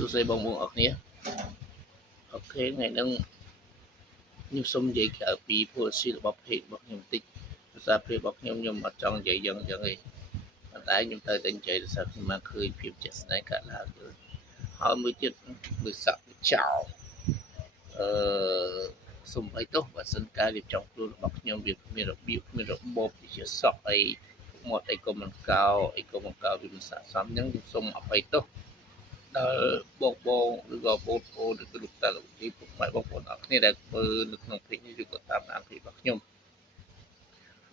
សួស្តីបងប្អូនអរគ្នាអូខេថ្ងៃហ្នឹងខ្ញុំសូមនិយាយក្រៅពី policy របស់ page របស់ខ្ញុំបន្តិចភាសា page របស់ខ្ញុំអត់ចង់និយាយយ៉ាងទេប៉ុន្តែខ្ញុំត្រូវតែនិយាយដោយសារខ្ញុំបានឃើញភាពជាក់ស្ដែងកើតឡើងហើយមួយទៀតវាសក់ចោលអឺសូមឲ្យទោសបើសិនការរៀបចំខ្លួនរបស់ខ្ញុំវាគ្មានរបៀបគ្មានរបបវាជាសក់អីមាត់អីក៏មិនកោវាមិនស័ក្តិសមអញ្ចឹងខ្ញុំសូមអភ័យទោសដល់បងឬក៏បងប្អូនឬក៏លោកតាលោកយាយពុកម៉ែបងប្អូនអរគ្នាដែលមើលនៅក្នុង page នេះឬក៏តាមដាន page របស់ខ្ញុំ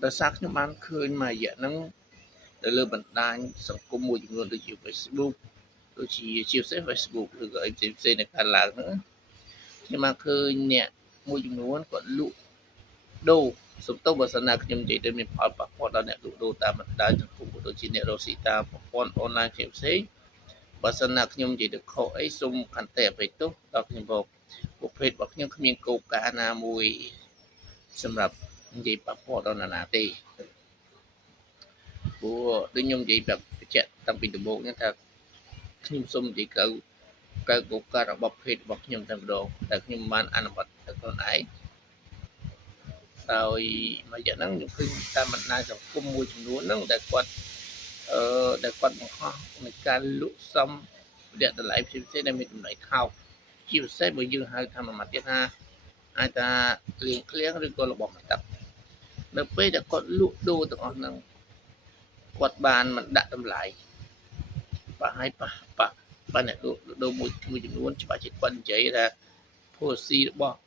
ដោយសារខ្ញុំបានឃើញមួយរយៈហ្នឹងនៅលើបណ្ដាញសង្គមមួយចំនួនដូចជា Facebook ដូចជាពិសេស Facebook ឬក៏អីផ្សេងៗនៅខាងឡើងហ្នឹងខ្ញុំបានឃើញអ្នកមួយចំនួនគាត់លក់ដូរសំទោសបើសិនណាខ្ញុំនិយាយទៅមានផលប៉ះពាល់ដល់អ្នកលក់ដូរតាមបណ្ដាញសង្គមដូចជាអ្នករកស៊ីតាមប្រព័ន្ធអនឡាញផ្សេងបើសិនណាខ្ញុំនិយាយទៅខុសអីសូមខន្តីអភ័យទោសដល់ខ្ញុំផងពួកភេទរបស់ខ្ញុំគ្មានគោលការណ៍ណាមួយសម្រាប់និយាយប៉ះពាល់ដល់អ្នកណាទេព្រោះដូចខ្ញុំនិយាយប្រាប់បញ្ជាក់តាំងពីដំបូងហ្នឹងថាខ្ញុំសូមនិយាយក្រៅគោលការណ៍របស់ភេទរបស់ខ្ញុំតែម្ដងតែខ្ញុំបានអនុវត្តទៅខ្លួនឯងដោយមួយរយៈហ្នឹងខ្ញុំឃើញតាមបណ្ដាញសង្គមមួយចំនួនហ្នឹងដែលគាត់បង្ហោះនៃការលក់សំពាក់តម្លៃផ្សេងៗដែលមានតម្លៃថោកជាពិសេសបើយើងហៅថាមួយម៉ាត់ទៀតថាអាចថាលៀងឃ្លៀងឬក៏របស់ទឹកនៅពេលដែលគាត់លក់ដូរទាំងអស់ហ្នឹងគាត់បានមិនដាក់តម្លៃបាទហើយបាទអ្នកលក់ដូរមួយចំនួនច្បាស់ជាគាត់និយាយថា policy របស់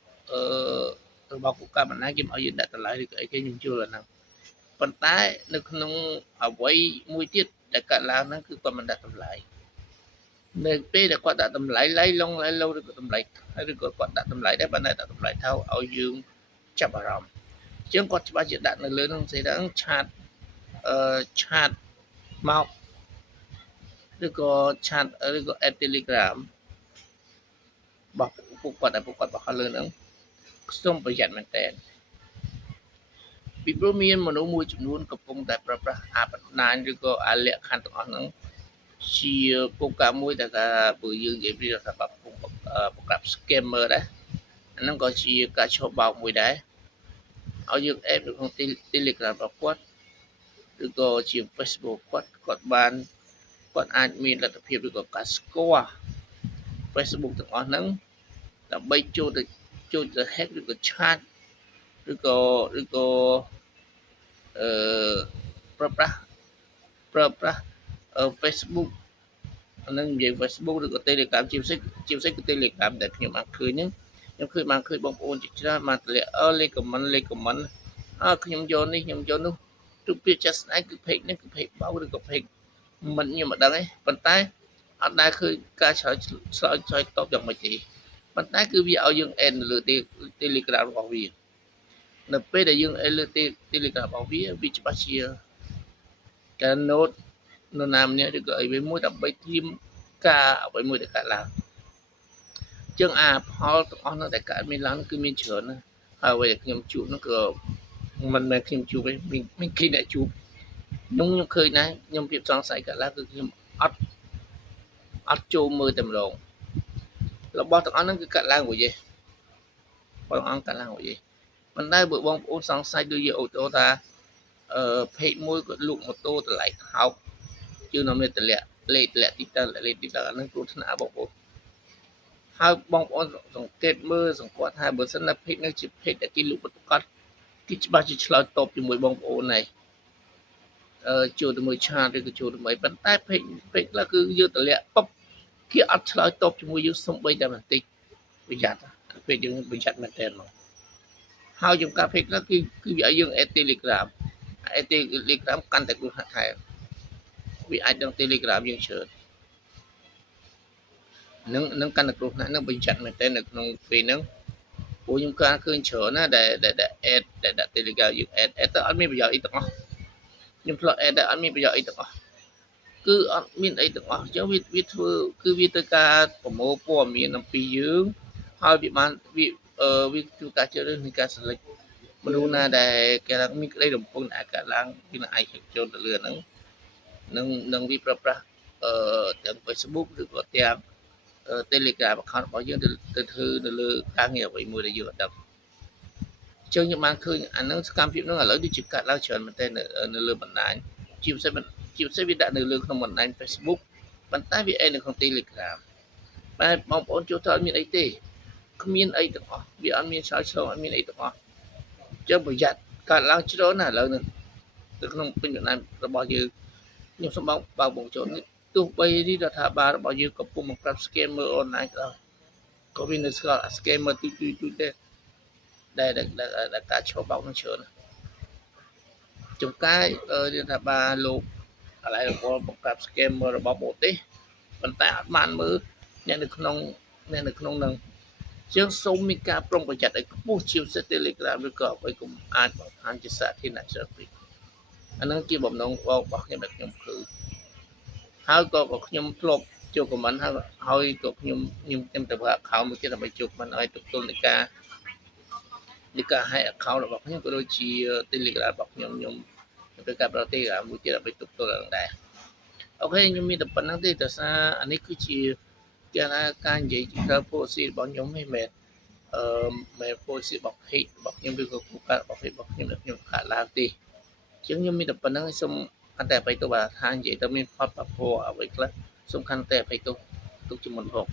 គូការបណ្ណាគេមកឲ្យយើងដាក់តម្លៃឬក៏អីគេខ្ញុំយល់អាហ្នឹងប៉ុន្តែនៅក្នុងអ្វីមួយទៀតដែលកើតឡើងហ្នឹងគឺគាត់មិនដាក់តម្លៃនៅពេលដែលគាត់ដាក់តម្លៃឡៃឡុងឬក៏តម្លៃឬក៏គាត់ដាក់តម្លៃដែរប៉ុន្តែដាក់តម្លៃថោកឲ្យយើងចាប់អារម្មណ៍អញ្ចឹងគាត់ច្បាស់ជាដាក់នៅលើហ្នឹងស្អីដែរឆាតមកឬក៏ឆាតឬក៏ add Telegram របស់ពួកគាត់ដែលពួកគាត់បង្ហោះលើហ្នឹងសូមប្រយ័ត្នមែនតើពីព្រោះមានមនុស្សមួយចំនួនកំពុងតែប្រើប្រាស់អាបណ្ដាញឬក៏អាលក្ខខណ្ឌទាំងអស់ហ្នឹងជាគោលការណ៍មួយដែលថាបើយើងនិយាយពីថាប្រក្រាប scammer ដែរអាហ្នឹងក៏ជាការឆោបបោកមួយដែរឲ្យយើង add នៅក្នុង Telegram របស់គាត់ឬក៏ជា Facebook គាត់អាចមានលទ្ធភាពឬក៏ការស្គាល់ Facebook ទាំងអស់ហ្នឹងដើម្បីចូលទៅ hack ឬក៏ឆាតឬក៏អឺប្រើប្រាស់ Facebook ហ្នឹងនិយាយ Facebook ឬក៏ Telegram ជាពិសេសគឺ Telegram ដែលខ្ញុំបានឃើញហ្នឹងខ្ញុំបានឃើញបងប្អូនជាច្រើនបានតម្លាក់លេខ comment ខ្ញុំយកនេះខ្ញុំយកនោះទូពាក្យចាស់ស្ដែងគឺ page នេះគឺ page បោកឬក៏ page មិនខ្ញុំមិនដឹងទេប៉ុន្តែអត់ដែលឃើញការឆ្លើយតបយ៉ាងម៉េចទេប៉ុន្តែគឺវាឲ្យយើង add នៅលើ Telegram របស់វានៅពេលដែលយើង add លើ Telegram របស់វាច្បាស់ជាការ note នរណាម្នាក់ឬក៏អីមួយដើម្បីធៀមការអ្វីមួយដែលកើតឡើងអញ្ចឹងអាផលទាំងអស់នោះដែលកើតមានឡើងគឺមានច្រើនណាស់ហើយអ្វីដែលខ្ញុំជួបនោះក៏មិនមែនខ្ញុំជួបទេមានគេអ្នកជួបខ្ញុំឃើញដែរខ្ញុំភាពសង្ស័យកើតឡើងគឺខ្ញុំអត់ចូលមើលតែម្ដងរបស់ទាំងអស់ហ្នឹងគឺកាត់ឡើងរួចទេបងអង្គកាត់ឡើងរួចទេប៉ុន្តែបើបងប្អូនសង្ស័យដូចជាអូតូថាពេកមួយគាត់លក់ម៉ូតូតម្លៃថោកជឿនំនេះតម្លាក់លេខទីតាំងអាហ្នឹងគ្រោះថ្នាក់បងប្អូនហើយបងប្អូនសង្កេតមើលសង្កត់ថាបើសិនណាពេកនេះជាពេកដែលគេលក់ប្រកាសគេច្បាស់ជាឆ្លើយតបជាមួយបងប្អូនហើយចូលទៅមើលឆាតឬក៏ចូលទៅមើលប៉ុន្តែពេកខ្លះគឺយើងតម្លាក់ប៉ុបគេអត់ឆ្លើយតបជាមួយយើងសំបីតែបន្តិចប្រយ័ត្នពេកយើងប្រយ័ត្នមែនតើមកហើយចំការពេកខ្លះគឺវាឲ្យយើង add Telegram Telegram កាន់តែគ្រោះថ្នាក់ថែមវាអាចដល់ Telegram យើងច្រើននឹងកាន់តែគ្រោះថ្នាក់នឹងបញ្ជាក់មែនតើនៅក្នុងពេលហ្នឹងព្រោះខ្ញុំឃើញច្រើនណាដែល add ដែល Telegram យើង add ទៅអត់មានប្រយោជន៍អីទាំងអស់ខ្ញុំធ្លាប់ add ទៅអត់មានប្រយោជន៍អីទាំងអស់គឺអត់មានអីទាំងអស់អញ្ចឹងវាធ្វើគឺវាទៅការប្រមូលព័ត៌មានអំពីយើងហើយវាបានវាជួយការជ្រើសរើសនៃការ select មនុស្សណាដែលគេថាមានក្តីរំពឹងដែលកើតឡើងពីនឹងឯងចូលទៅលើហ្នឹងនឹងវាប្រើប្រាស់ទាំង Facebook ឬក៏ទាំង Telegram account របស់យើងទៅធ្វើនៅលើការងារអ្វីមួយដែលយើងអត់ដឹងអញ្ចឹងខ្ញុំបានឃើញអានឹងសកម្មភាពហ្នឹងឥឡូវដូចជាកាត់ឡើងច្រើនមែនទែននៅលើបណ្ដាញជាពិសេសវាដាក់នៅលើក្នុងបណ្ដាញ Facebook ប៉ុន្តែវាអេនៅក្នុង Telegram បែបបងប្អូនចូលទៅអត់មានអីទេគ្មានអីទាំងអស់វាអត់មានឆ្លើយឆ្លងអត់មានអីទាំងអស់អញ្ចឹងប្រយ័ត្នកាត់ឡើងច្រើនណាស់ឥឡូវនេះនៅក្នុងពេញបណ្ដាញរបស់យើងខ្ញុំសូមបើកបងចូលនេះទោះបីរដ្ឋាភិបាលរបស់យើងកំពុងបង្ក្រាប scammer online ក៏ដោយក៏វានៅស្គាល់ scammer ទូទៅដែលការឆោបបោកនឹងច្រើនចុងកាយរដ្ឋាភិបាលលោកកន្លែងរបស់បង្ក្រាប scammer របស់ប្រទេសប៉ុន្តែអត់បានមើលអ្នកនៅក្នុងនឹងជាងសូមមានការប្រុងប្រយ័ត្នឲ្យខ្ពស់ជាពិសេស Telegram ឬក៏អ្វីកុំអាចបង្ហាញជាសាធារណៈច្រើនពេកអានឹងជាបំណងរបស់ខ្ញុំដែលខ្ញុំឃើញហើយក៏ខ្ញុំធ្លាប់ចូលខមមិនហើយក៏ខ្ញុំទៅប្រើ account មួយទៀតដើម្បីចូលខមមិនឲ្យទប់ទល់នឹងការhack account របស់ខ្ញុំក៏ដូចជា Telegram របស់ខ្ញុំទៅការប្រទេស Telegram មួយទៀតដើម្បីទប់ទល់នឹងដែរអូខេខ្ញុំមានតែប៉ុណ្្នឹងទេដោយសារអានេះគឺជាការនិយាយក្រៅ policy របស់ខ្ញុំទេមែនមែន policy របស់ page របស់ខ្ញុំឬក៏គោលការណ៍របស់ page របស់ខ្ញុំដែលខ្ញុំកាត់ឡើងទេអញ្ចឹងខ្ញុំមានតែប៉ុណ្្នឹងហើយសូមកាន់តែអភ័យទោសបើថានិយាយទៅមានផលប៉ះពាល់អ្វីខ្លះសូមកាន់តែអភ័យទោសទុកជាមុនផង